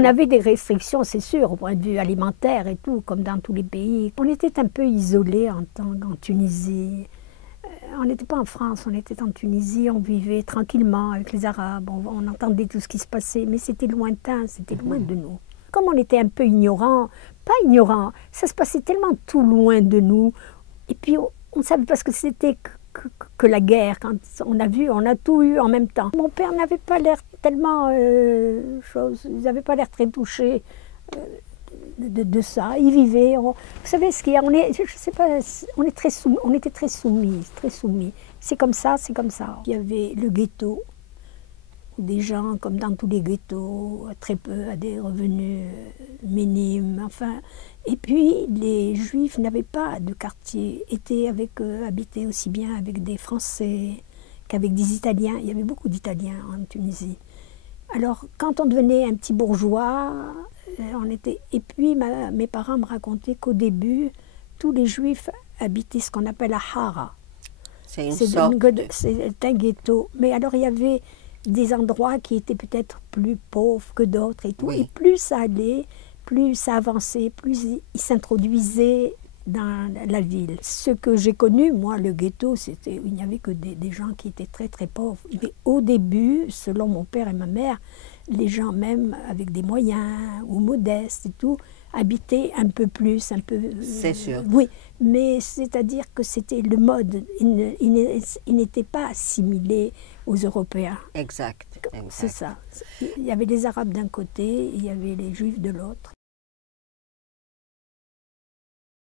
On avait des restrictions, c'est sûr, au point de vue alimentaire et tout, comme dans tous les pays. On était un peu isolés en Tunisie. On n'était pas en France, on était en Tunisie, on vivait tranquillement avec les Arabes, on entendait tout ce qui se passait, mais c'était lointain, c'était loin de nous. Comme on était un peu ignorants, pas ignorants, ça se passait tellement tout loin de nous, et puis on savait pas ce que c'était que la guerre, quand on a tout eu en même temps. Mon père n'avait pas l'air tellement, ils n'avaient pas l'air très touchés de ça. Ils vivaient, vous savez ce qu'il y a, je sais pas, on était très soumis, très soumis. C'est comme ça, c'est comme ça. Il y avait le ghetto, où des gens, comme dans tous les ghettos, très peu, à des revenus minimes, enfin. Et puis, les Juifs n'avaient pas de quartier, habitaient aussi bien avec des Français qu'avec des Italiens. Il y avait beaucoup d'Italiens en Tunisie. Alors, quand on devenait un petit bourgeois, Et puis, mes parents me racontaient qu'au début, tous les Juifs habitaient ce qu'on appelle la Hara. C'est un ghetto. Mais alors, il y avait des endroits qui étaient peut-être plus pauvres que d'autres et tout. Oui. Et plus ça allait, plus ça avançait, plus ils s'introduisaient dans la ville. Ce que j'ai connu, moi, le ghetto, il n'y avait que des gens qui étaient très très pauvres. Mais au début, selon mon père et ma mère, les gens même avec des moyens ou modestes et tout, habitaient un peu plus, un peu... C'est sûr. Oui, mais c'est-à-dire que c'était le mode. Ils n'étaient pas assimilés aux Européens. Exact. C'est ça. Il y avait les Arabes d'un côté, il y avait les Juifs de l'autre.